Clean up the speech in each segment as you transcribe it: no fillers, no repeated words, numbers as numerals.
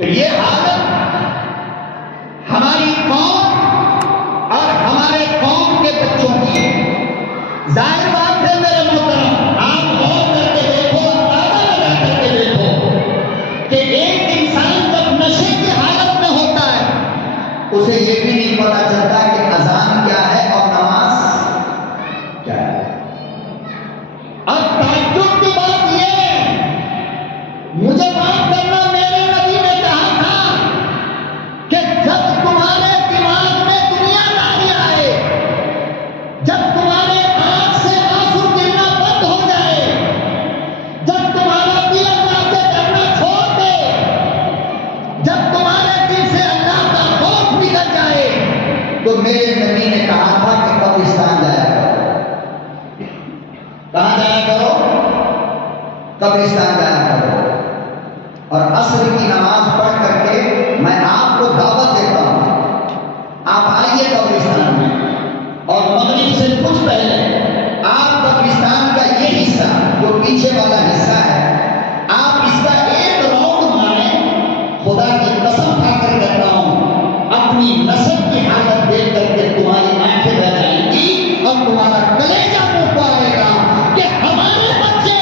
تو یہ حالت ہماری قوم اور ہمارے قوم کے بچوں کی ہے۔ ظاہر بات ہے میرے محترم، آپ غور کر کے دیکھو، اندازہ لگا کر کے دیکھو کہ ایک انسان جب نشے کی حالت میں ہوتا ہے اسے یہ بھی نہیں پتا چلتا کہ اذان کیا ہے اور نماز کیا ہے۔ اب تعجب کی بات یہ ہے، مجھے بات کرنا میرے نبی نے کہا تھا کہ جب تمہارے دماغ میں دنیا داری آئے، جب تمہارے آنکھ سے آنسو گرنا بند ہو جائے، جب تمہارا دل اللہ سے ڈرنا چھوڑ دے، جب تمہارے دل سے اللہ کا خوف نکل جائے، تو میرے نبی نے کہا تھا کہ قبرستان جایا کرو۔ کہاں جایا کرو؟ قبرستان جایا کرو، اور عصر کی نماز پڑھ کر کے میں آپ کو دعوت دیتا ہوں، آپ آئیے قبرستان میں، اور مغرب سے کچھ پہلے آپ قبرستان کا یہ حصہ جو پیچھے والا حصہ ہے، آپ اس کا ایک راؤنڈ ماریں۔ خدا کی قسم کھا کر کہتا ہوں، اپنی نسل کی حالت دیکھ کر کے تمہاری آنکھیں بہ جائیں گی اور تمہارا کلیجہ منہ پہ آئے گا کہ ہمارے بچے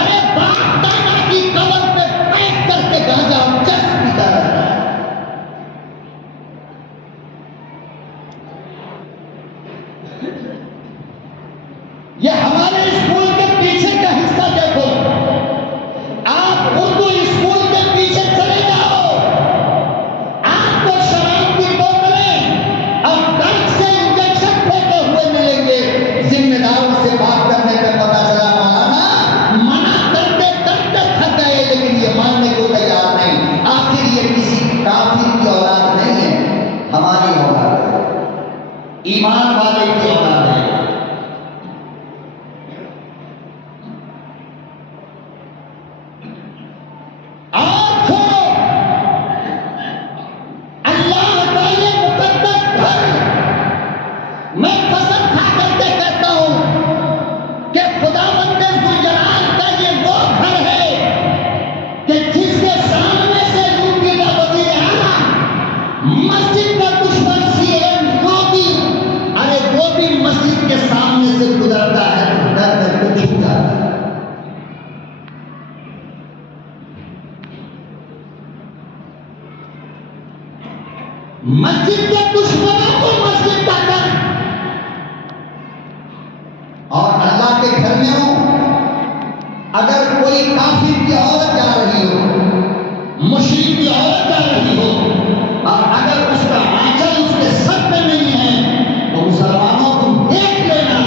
ارے باپ دادا کی قبر پہ پیٹ کر کے گاجا اور چرس پیتا رہتا ہے۔ یہ ہمارے اسکول کے پیچھے کا حصہ دیکھو، آپ اردو اسکول کے پیچھے چلے جاؤ، آپ کو شراب کی بوتلیں اور ڈرگ سے انجیکشن پھینکے ہوئے ملیں گے۔ ذمہ داروں سے بات کرنے پہ پتا چلا مولانا منع کرتے کرتے تھک گئے، لیکن یہ ماننے کو تیار نہیں۔ آخر یہ کسی کافر کی اولاد نہیں ہے، ہماری اولاد ہے، ایمان والے کی اولاد ہے۔ مسجد کے دشمنوں کو مسجد کا ڈر، اور اللہ کے گھر میں ہو، اگر کوئی کافر کی عورت جا رہی ہو، مشرک کی عورت جا رہی ہو، اور اگر اس کا آنچل اس کے سر پہ نہیں ہے، تو مسلمانوں تم دیکھ لینا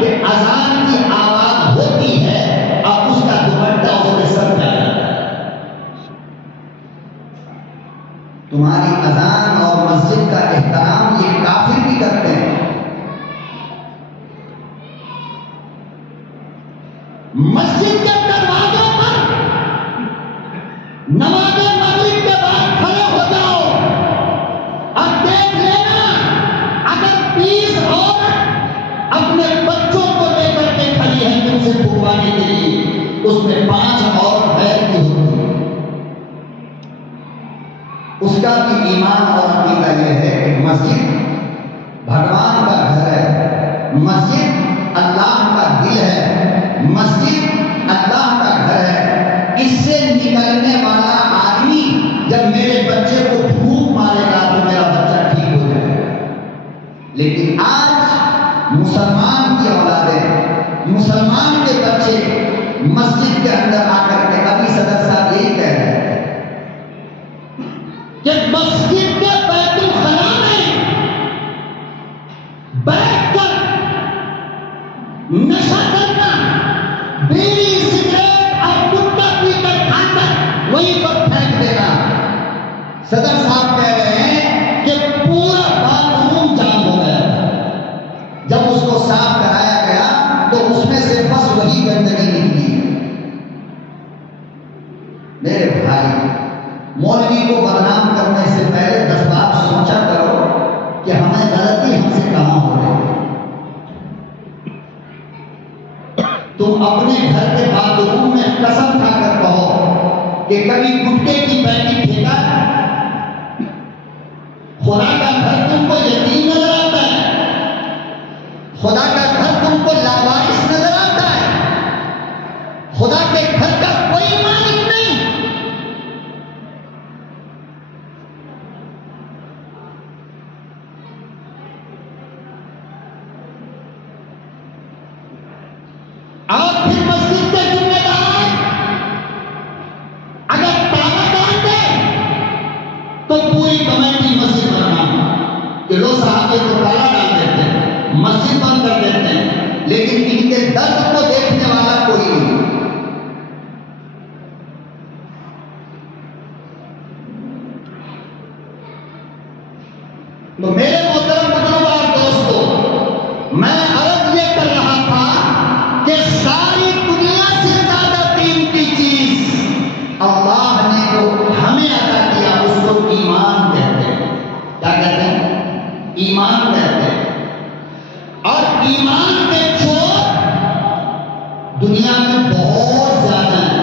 کہ اذان کی آواز ہوتی ہے اور اس کا دوپٹہ اس کے سر پہ آتا ہے۔ تمہاری اذان اور مسجد کا احترام یہ کافر بھی کرتے ہیں۔ مسجد کے دروازوں پر نماز مغرب کے بعد کھڑے ہو جاؤ اور دیکھ لینا، اگر 20 عورت اپنے بچوں کو لے کر کے کھڑی ہے تم سے پکوانے کے لیے، اس میں 5 عورت غیر کی ہوتی ہے۔ اس کا بھی ایمان اور عقیدہ یہ ہے کہ مسجد بھگوان کا گھر ہے، مسجد اللہ کا دل ہے، مسجد اللہ کا گھر ہے۔ اس سے نکلنے والا آدمی جب میرے بچے کو پھونک مارے گا تو میرا بچہ ٹھیک ہو جائے گا۔ لیکن آج مسلمان کی اولادیں، مسلمان کے بچے مسجد کے اندر آ کر کے، ابھی صدر صاحب یہی کہہ رہے ہیں کہ مسجد کے بیت الخلا میں بیٹھ کر نشہ کرنا، بیڑی سگریٹ اور گٹکا پی کر کھا کر وہیں پر پھینک دینا۔ صدر صاحب کہہ رہے ہیں کہ پورا باتھ روم جام ہو گیا تھا، جب اس کو صاف کرایا گیا تو اس میں سے بس وہی گندگی نکلی۔ میرے بھائی، مولوی کو بدنام کرنے سے پہلے 10 بار سوچا کرو کہ ہمیں غلطی ہم سے کہاں ہو رہی ہے۔ تم اپنے گھر کے باتھ روم میں قسم کھا کر کہو کہ کبھی گٹکے کی پیکٹ پھینکا ہے؟ خدا کا گھر تم کو یتیم نظر آتا ہے؟ خدا کا گھر تم کو لاوارث نظر آتا ہے؟ خدا کے گھر کا کوئی مالک نہیں؟ اور پھر مسجد کے ذمہ دار اگر تالا ڈال دے تو پوری کمیٹی مسجد بنانا کہ لوگ صاحب یہ تو تالا ڈال دیتے ہیں، مسجد بند کر دیتے ہیں، لیکن ان کے درد کو دیکھنے والا کوئی نہیں۔ تو میرے محترم بزرگوں اور دوستوں، میں عرض یہ کر رہا تھا کہ ساری دنیا سے زیادہ قیمتی چیز اللہ نے جو ہمیں عطا کیا اس کو ایمان کہتے ہیں۔ کیا کہتے ہیں؟ ایمان کہتے ہیں۔ اور ایمان کے چور دنیا میں بہت زیادہ ہیں۔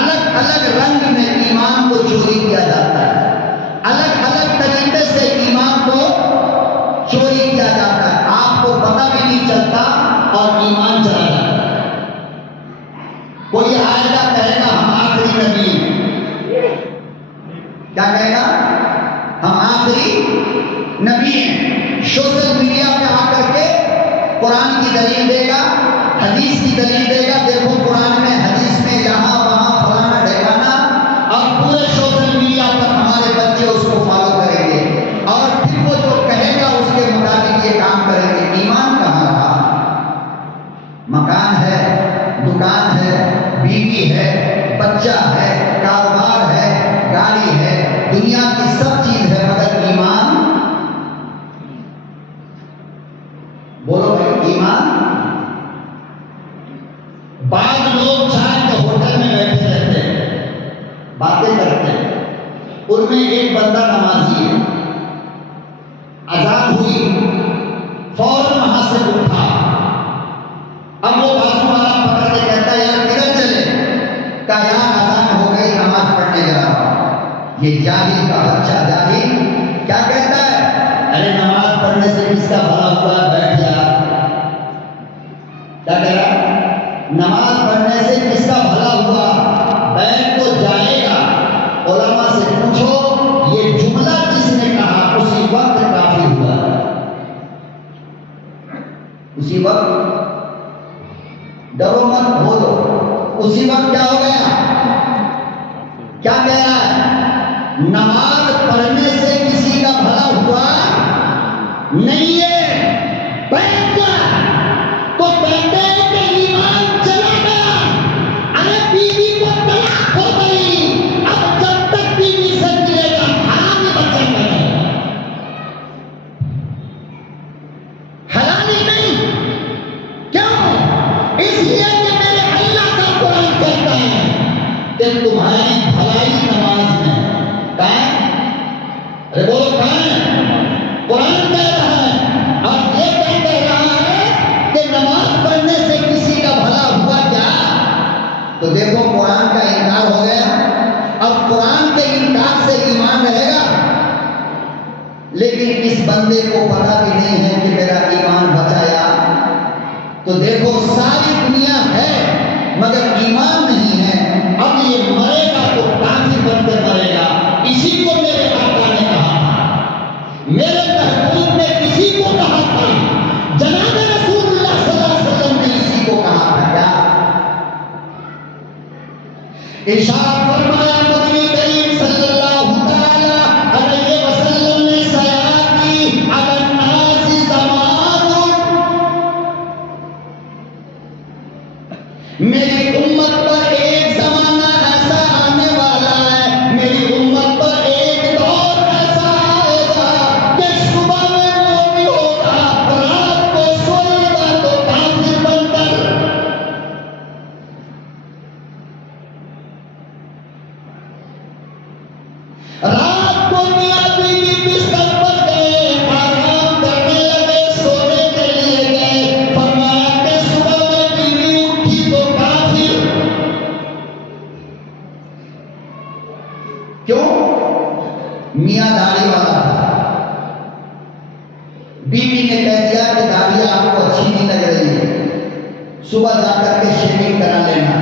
الگ الگ رنگ میں ایمان کو چوری کیا جاتا ہے، الگ الگ طریقے سے ایمان کو چوری کیا جاتا ہے، آپ کو پتہ بھی نہیں چلتا اور ایمان چلا جاتا ہے۔ کوئی آئے گا کہے گا ہم آخری نبی ہیں، کیا کہے گا؟ ہم آخری نبی ہیں۔ سوشل میڈیا پہ آ کر کے قرآن کی دلیل دے گا، حدیث کی دلیل دے گا، دیکھو قرآن میں حدیث میں یہاں وہاں فلانا ڈھکانا، اور پورے سوشل میڈیا پر ہمارے بچے اس کو فالو کریں گے، اور پھر وہ جو کہے گا اس کے مطابق یہ کام کریں گے۔ ایمان کہاں رہا؟ مکان ہے، دکان ہے، بیوی ہے، بچہ ہے، کاروبار ہے، گاڑی ہے، دنیا کی سب چیز ہے، مگر ایمان؟ بولو بھائی، ایمان؟ بعض لوگ چائے کے ہوٹل میں بیٹھے رہتے ہیں، باتیں کرتے ہیں، ان میں ایک بندہ نمازی ہے، اذان ہوئی، فوراً وہاں سے اٹھا، اب وہ بازو والا پکڑ کے کہتا ہے یار کدھر چلے؟ کہا یار اذان ہو گئی، نماز پڑھنے جا رہا ہوں۔ یہ جاہل کا بچہ جاہل کیا کہتا ہے؟ ارے نماز پڑھنے سے کس کا بھلا ہوا؟ بیٹھ جا۔ کیا کہہ رہا؟ نماز پڑھنے سے کس کا بھلا ہوا؟ بیٹھ تو جائے گا۔ علماء سے پوچھو یہ جملہ جس نے کہا اسی وقت کافر ہوا، اسی وقت ڈرو مت بولو، اسی وقت کیا ہو گیا؟ کیا کہہ رہا ہے؟ نماز پڑھنے سے کسی کا بھلا ہوا نہیں ہے، بیٹھ جا۔ تو کہتے ہیں کہ ایمان چلا گیا۔ ارے بیوی کو طلاق ہو گئی، اب جب تک بیوی سے ملے گا حرام بچن گئے، حلالی نہیں۔ کیوں؟ اس لیے کہ میرے اللہ کا قرآن کہتا ہے کہ تمہاری بھلائی نماز میں کہاں ہے؟ ارے بولو کہاں ہے؟ قرآن کہہ رہا ہے، اور یہ کہہ رہا ہے کہ نماز پڑھنے سے کسی کا بھلا ہوا کیا؟ تو دیکھو قرآن کا انکار ہو گیا، اب قرآن کے انکار سے ایمان رہے گا؟ لیکن اس بندے کو پتا بھی نہیں ہے کہ میرا ایمان بچایا۔ تو دیکھو ساری دنیا ہے مگر ایمان نہیں ہے، اب یہ مرے گا تو کافر بن کر مرے گا۔ اسی کو میرے آقا نے کہا تھا، میرے محبوب نے اسی کو کہا تھا، جناب رسول اللہ صلی اللہ علیہ وسلم نے اسی کو کہا تھا۔ کیا ارشاد فرمایا نبی کریم صلی اللہ تعالی علیہ وسلم نے سیاتی علی الناس زمان، میری امت پر ایک زمانہ ایسا آنے والا ہے، میری امت پر ایک دور ایسا آئے گا کہ صبح میں مومن ہوگا، رات کو سوئے گا تو کافر بن کر۔ رات کو میاں بیوی بستر پر گئے، آرام کرنے لگے، سونے کے لیے گئے، فرمایا کہ صبح میں بیوی اٹھی تو کافر۔ کیوں؟ میاں داڑھی والا تھا، بیوی نے کہہ دیا کہ داڑھی آپ کو اچھی نہیں لگ رہی ہے، صبح جا کر کے شیونگ کرا لینا،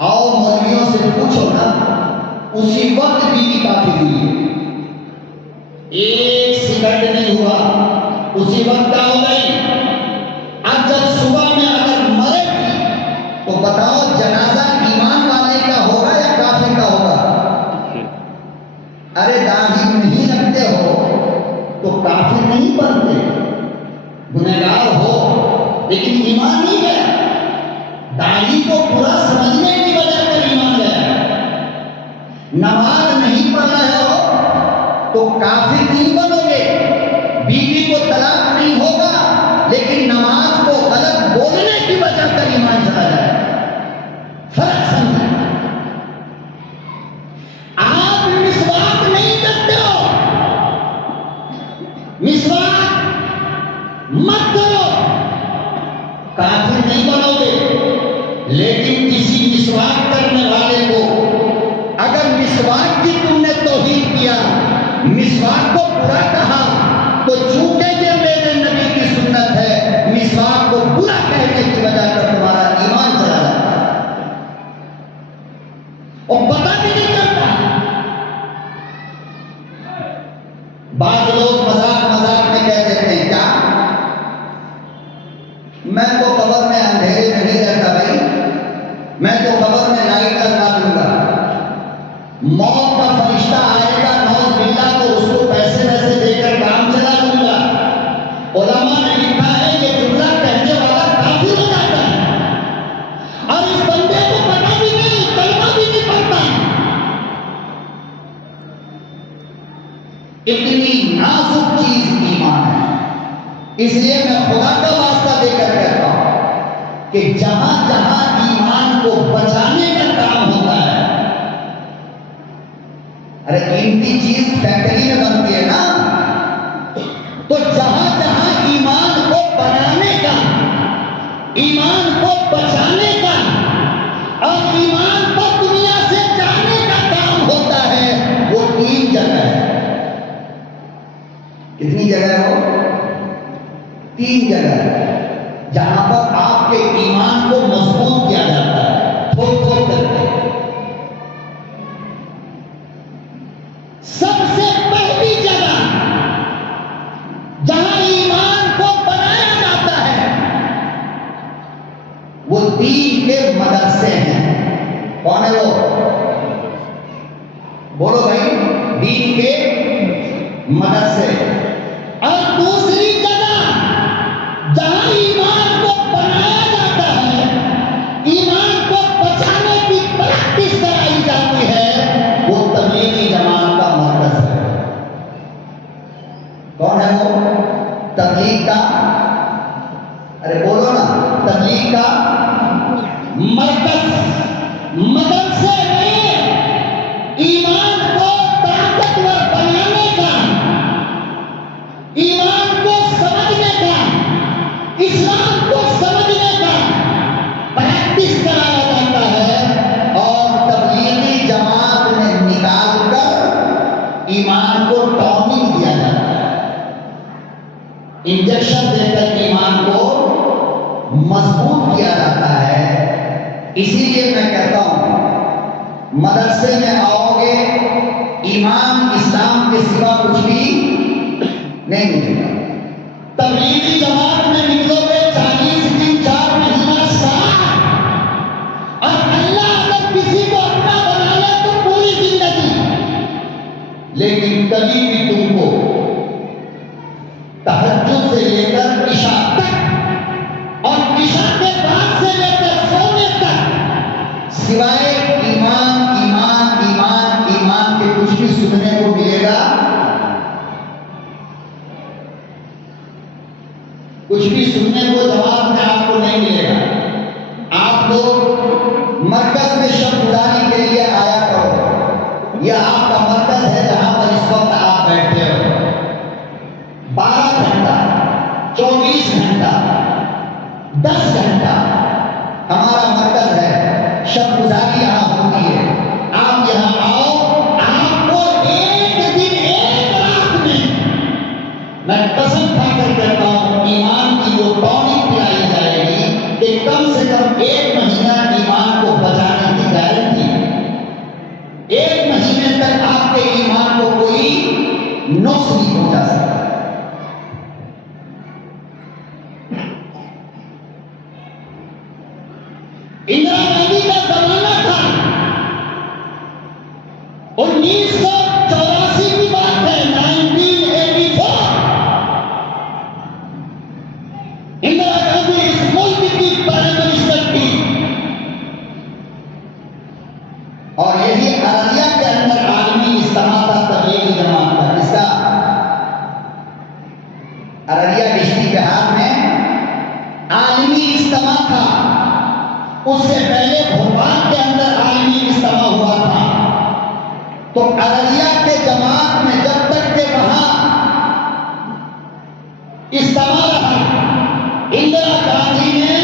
آؤ مولویوں سے پوچھو نا۔ اسی وقت بیوی کافر ہوئی ہے، ایک سیکنڈ نہیں ہوا، اسی وقت کیا ہو گئی؟ اب جب صبح میں اگر مرے گی تو بتاؤ جنازہ ایمان والے کا ہوگا یا کافر کا ہوگا؟ ارے داڑھی نہیں رکھتے ہو تو کافر نہیں بنتے، گنہگار ہو لیکن ایمان نہیں گیا، داڑھی کو برا سمجھنے کی وجہ سے ایمان گیا۔ نماز نہیں پڑھ رہے ہو تو کافر نہیں بنو گے، بیوی کو طلاق نہیں ہوگا لیکن نماز کو غلط بولنے کی وجہ سے ایمان چلا جائے۔ فرق سمجھیں۔ آپ مسواک نہیں کرتے ہو، مسواک مت کرو، کافر نہیں بنو گے، لیکن کسی مسواک کرنے والے کو اگر مسواک کی تم نے توہین کیا، مسواک کو برا کہا، تو چونکہ یہ میرے نبی کی سنت ہے، مسواک کو برا کہنے کی وجہ سے تمہارا ایمان چلا جاتا ہے اور پتہ بھی نہیں چلتا۔ بعض لوگ مذاق مذاق میں کہہ دیتے ہیں کیا میں تو قبر میں اندھیرے میں نہیں رہتا بھائی، میں تو قبر میں لائٹ لگا دوں گا، موت کا فرشتہ آئے گا نوز باللہ تو اس کو پیسے ویسے دے کر کام چلا دوں گا۔ علماء نے لکھا ہے یہ جملہ کہنے والا کافر ہو جاتا ہے، اور اس بندے کو پتہ بھی نہیں، کلمہ بھی نہیں پڑتا۔ اتنی نازک چیز ایمان ہے، اس لیے میں خدا کا واسطہ دے کر کہتا ہوں کہ جہاں جہاں ایمان کو بچانے کا کام ہوتا ہے، ارے قیمتی چیز فیکٹری میں بنتی ہے نا، تو جہاں جہاں ایمان کو بنانے کا، ایمان کو بچانے کا اور ایمان کو دنیا سے جانے کا کام ہوتا ہے، وہ 3 جگہ ہے۔ کتنی جگہ ہے وہ؟ 3 جگہ ہے جہاں پر آپ کے ایمان کو مضبوط کیا جاتا ہے، تھوڑ تھوڑ کر کے۔ سب سے پہلی جگہ جہاں ایمان کو بنایا جاتا ہے وہ دین کے مدرسے ہیں۔ کون ہے وہ؟ بولو بھائی، دین کے مدرسے۔ اور دوسری جگہ جہاں ایمان کو بنایا جاتا ہے، ایمان کو بچانے کی پریکٹس کرائی جاتی ہے، وہ تبلیغی جماعت کا مرکز ہے۔ کون ہے وہ؟ تبلیغ کا، ارے بولو نا، تبلیغ کا مرکز۔ مدرسے میں ایمان کو طاقتور بنانے کا، ایمان کو سمجھنے کا، اسلام کو سمجھنے کا پریکٹس کرایا جاتا ہے، اور تبلیغی جماعت میں نکال کر ایمان کو ٹوننگ دیا جاتا ہے، انجیکشن دے کر ایمان کو مضبوط کیا جاتا ہے۔ اسی لیے میں کہتا ہوں مدرسے میں آؤ گے ایمان اسلام کے سوا کچھ بھی نہیں ملے گا۔ تبلیغی جماعت میں نکلو گے 40 دن 4 مہینہ سال، اور اللہ اگر کسی کو اپنا بنا لے تو پوری زندگی، لیکن کبھی بھی تم کو تہجد سے لے کر عشاء تک اور عشاء کے بعد سے لے کر سونے تک سوائے ایمان ایمان ایمان ایمان کے کچھ بھی سننے کو ملے گا؟ کچھ بھی سننے کو جواب میں آپ کو نہیں ملے گا۔ آپ لوگ مرکز میں شب گزاری کے لیے آیا کرو، یہ آپ کا مرکز ہے جہاں پر اس وقت آپ بیٹھے ہو۔ 12 گھنٹہ، 24 گھنٹہ، 10 گھنٹہ ہمارا مرکز ہے، شب گزاری یہاں ہوتی ہے۔ آپ یہاں آؤ، آپ 1 مہینے تک آپ کے ایمان کو کوئی نقص نہیں پہنچا سکتا۔ اندرا گاندھی کا زمانہ تھا، 1984 کی بات ہے، 1984۔ اندرا گاندھی اس ملک کی پرائم منسٹر تھی، اور یہی ارریہ کے اندر عالمی اجتماع تھا تبلیغی جماعت کا۔ اس کا ارریہ ڈسٹرکٹ بہار میں عالمی اجتماع تھا۔ اس سے پہلے بھوپال کے اندر عالمی اجتماع ہوا تھا۔ تو ارریہ کے جماعت میں جب تک کہ وہاں اجتماع رہا، اندرا گاندھی نے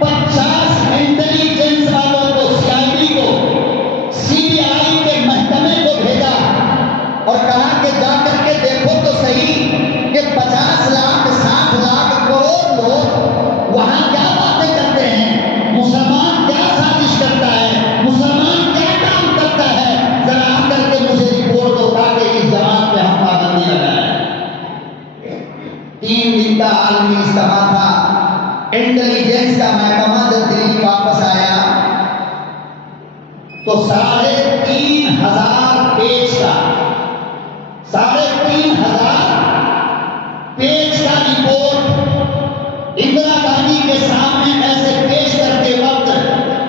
50 انٹیلیجنس والوں کو، CID کو، CBI کے محکمے کو بھیجا اور کہا کہ جا کر کے دیکھو تو صحیح کہ 50 لاکھ 60 لاکھ کروڑ لوگ وہاں کیا باتیں کرتے ہیں، مسلمان کیا سازش کرتا ہے، مسلمان کیا کام کرتا ہے، ذرا آ کر کے مجھے رپورٹ دو تاکہ اس جماعت پہ ہم پابندی لگائیں۔ 3 دن کا عالمی اجتماع تھا۔ انٹیلیجنس کا محکمہ جب دلی واپس آیا تو 3,500 پیج کا 3,500 پیج کا رپورٹ اندرا گاندھی کے سامنے ایسے پیش کرتے وقت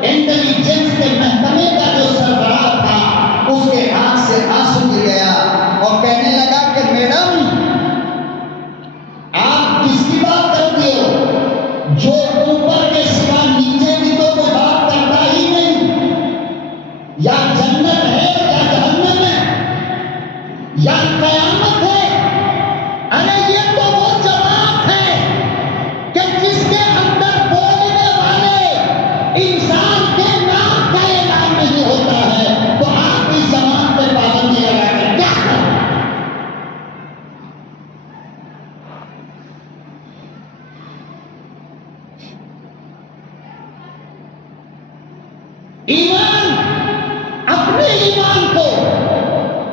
انٹیلیجنس کے محکمے کا جو سربراہ تھا اس کے آنکھ سے آنسو گر گیا اور کہنے لگا کہ میڈم آپ کس کی بات کرتی ہو، جو اوپر کے سوا نیچے کی تو کوئی بات کرتا ہی نہیں، یا جنت ہے یا جہنم ہے یا قیامت ہے۔ ارے یہ تو وہ جماعت ہے کہ جس کے اندر بولنے والے انسان کے نام کا اعلان نہیں ہوتا ہے، تو آپ اس جماعت پہ پابندی لگا کر کیا کریں؟ ایمان، اپنے ایمان کو،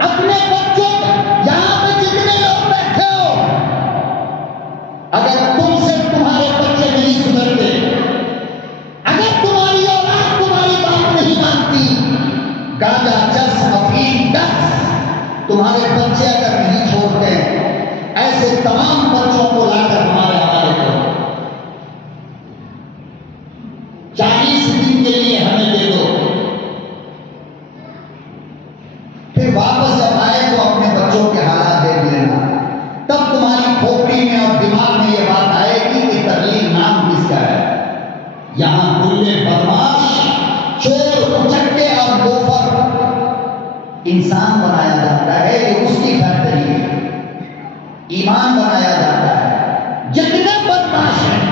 اپنے بچوں کو، یہاں پہ جتنے لوگ بیٹھے ہو، اگر تم سے تمہارے بچے نہیں سدھرتے، اگر تمہاری اولاد تمہاری بات نہیں مانتی، گاجا چرس افیم ڈرگس تمہارے بچے اگر نہیں چھوڑتے، ایسے تمام بچوں کو لا کر ہمارے حوالے کرو، 40 دن کے لیے ہمیں دے دو، پھر واپس جب آئے تو اپنے بچوں کے حالات دیکھ لینا، تب تمہاری کھوپڑی میں اور دماغ میں یہ بات آئے گی کہ تبلیغ نام کس کا ہے۔ یہاں گنڈے، بدماش، چور، اچکے اور لوفر انسان بنایا جاتا ہے، یہ اس کی فیکٹری ہے۔ ایمان بنایا جاتا ہے، جتنے بدماش ہیں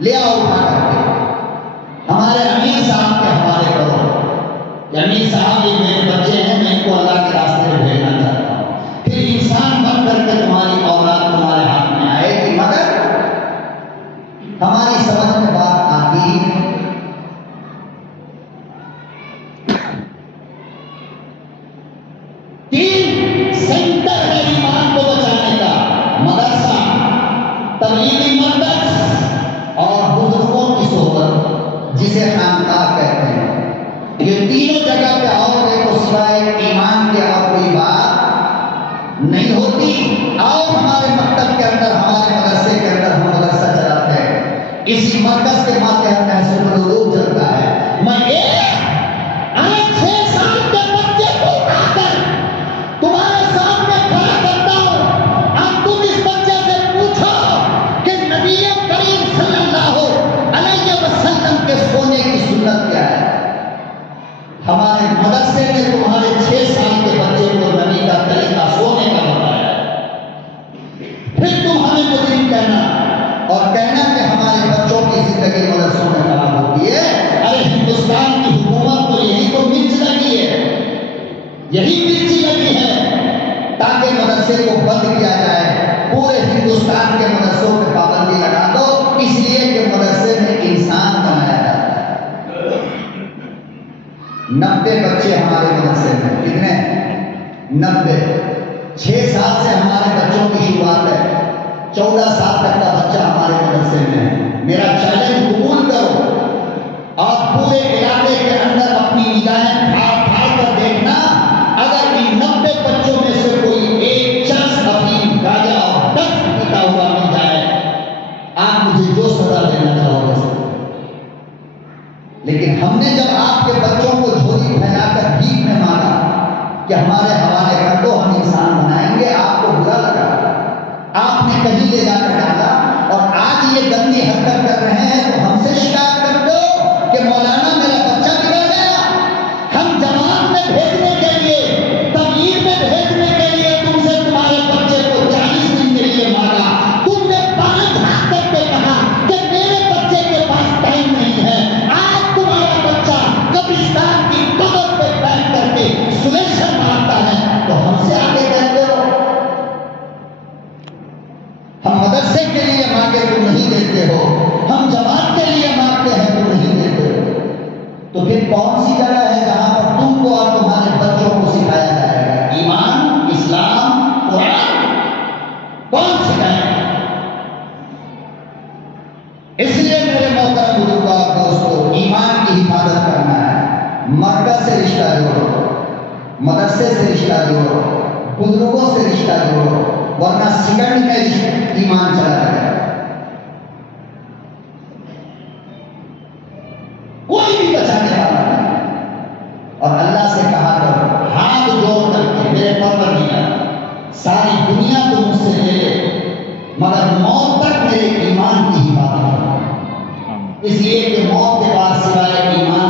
لے آؤ اٹھا کر کے ہمارے امیر صاحب کے حوالے کرو کہ امیر صاحب یہ میرے بچے ہیں، میں ان کو اللہ کے راستے میں بھیجنا چاہتا ہوں۔ پھر انسان بن کر کے تمہاری اولاد تمہارے ہاتھ میں آئے گی، مگر ہماری سمجھ میں بات آتی ہی نہیں۔ تین سینٹر ہے ایمان کو بچانے کا، مدرسہ، تبلیغی مرکز اور بزرگوں کی صحبت جسے خانقاہ کہتے ہیں۔ یہ تینوں جگہ پہ اور دیکھو سوائے ایمان کے اور کوئی بات نہیں ہوتی۔ آؤ ہمارے مکتب کے اندر، ہمارے مدرسے کے اندر ہم مدرسہ چلاتے ہیں، اسی مرکز کے ماتحت تحصیل العلوم چلتا ہے۔ میں 6 سال کے بچے کو اٹھا کر تمہارے سامنے کھڑا کرتا ہوں، اب تم اس بچے سے پوچھو کہ نبی کریم صلی اللہ علیہ وسلم کے سونے کی سنت کیا ہے۔ ہمارے مدرسے نے تمہارے 6 سال کے بچے کو نبی کا طریقہ سونے کا بتایا، پھر تم ہمیں مجرم کہنا اور کہنا کہ ہمارے بچوں کی زندگی مدرسوں میں خراب ہوتی ہے۔ ارے ہندوستان کی حکومت کو یہی تو مرچ لگی ہے، یہی مرچی لگی ہے تاکہ مدرسے کو بند کیا جائے، پورے ہندوستان کے مدرسوں پہ پابندی لگا دو، اس لیے کہ مدرسے میں انسان بنایا جاتا ہے، 90 بچے ہمارے مدرسے میں. کتنے؟ 90. 6 سال سے ہمارے بچوں کی شروعات ہے. 14 سال تک کا بچہ ہمارے مدرسے میں ہے. میرا چیلنج قبول کرو اور پورے علاقے کے اندر اپنی نگاہیں پھاڑ کر دیکھنا. اگر ان 90 بچوں میں سے کوئی ایک شخص افیم گاجا اور ڈرگ پیتا ہوا مل جائے، آپ مجھے جو سزا دینا چاہو گے. لیکن ہم نے جب آپ کے بچوں کو جھولی پھیلا کر بھیک میں مانگا کہ ہمارے حوالے کر دو، ہم انسان بنائیں گے، آپ کو برا لگا، آپ نے کہیں لے جا کر ڈالا اور آج یہ گندی حرکت کر رہے ہیں تو ہم سے شکایت کر دو کہ مولانا میرا بچہ بگڑ گیا. ہم جماعت میں بھیجنے کے لیے، تبلیغ میں بھیجنے کے لیے تم سے تمہارے بچے کو 40 دن کے لیے مانگا. تم نے 5 ہاتھ کر کے کہا کہ میرے بچے کے پاس ٹائم نہیں ہے. آج تمہارا بچہ قبرستان کی قبر پہ بیٹھ کر کے سلیشن مارتا ہے تو ہم سے آگے کہتے ہو. ہم مدرسے کے لیے مانگے تو نہیں دیتے ہو، ہم جماعت کے لیے مانگتے ہیں تو نہیں دیتے ہو. تو پھر کون سی جگہ ہے جہاں پر تم کو اور تمہارے بچوں کو سکھایا جائے گا ایمان، اسلام، قرآن؟ کون سکھائے گا؟ اس لیے میرے محترم بزرگوں اور دوستوں، ایمان کی حفاظت کرنا ہے. مرکز سے رشتہ جوڑو، مدرسے سے رشتہ جوڑو، بزرگوں سے رشتہ جوڑو، ورنہ سیکنڈ میں ایمان چلا جائے گا. کوئی بھی بچانے والا نہیں. اور اللہ سے کہا کرو ہاتھ جوڑ کر کے، میرے پروردگار ساری دنیا تو مجھ سے لے لے مگر موت تک میرے ایمان کی حفاظت کرو. اس لیے کہ موت کے بعد سوائے ایمان